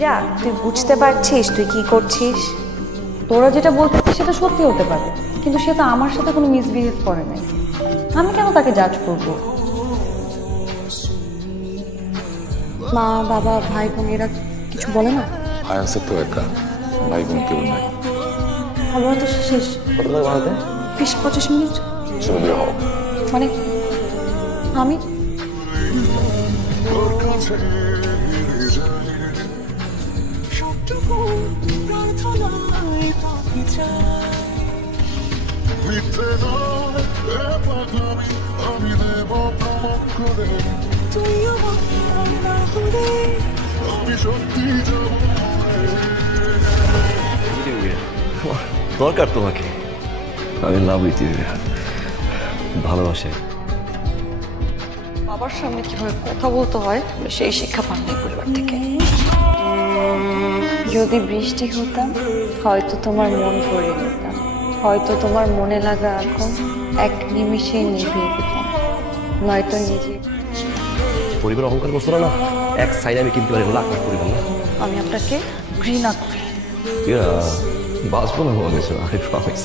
ইরা, তুই বুঝতে পারছিস তুই কি করছিস? তোরা যেটা বলছিস সেটা সত্যি হতে পারে, কিন্তু সে তো আমার সাথে কোনো মিসবিহেভ করে নাই। আমি কেন তাকে জাজ করব? মা, বাবা, ভাই বোন এরা কিছু বলে না? ভাই আছে তো একা, ভাই বোন কেউ নাই। খাবার তো শেষ। কতটা বানাতে? 20-25 মিনিট। চলে বের হও। মানে আমি দরকার তোমাকে। আমি লাভ উইথ ইউ। ভালোবাসে। বাবার সামনে কিভাবে কথা বলতে হয় সেই শিক্ষা পান নাই পরিবার থেকে। যদি বৃষ্টি হতাম হয়তো তোমার মন ভরে নিতাম, হয়তো তোমার মনে লাগা এখন এক নিমিষে নিভিয়ে দিতাম, নয়তো নিজে। পরিবার অহংকার করছো না, এক সাইড আমি কিনতে পারি লাখ লাখ পরিবার না। আমি আপনাকে ঘৃণা করি। বাঁচবো না বলেছো, আই প্রমিস।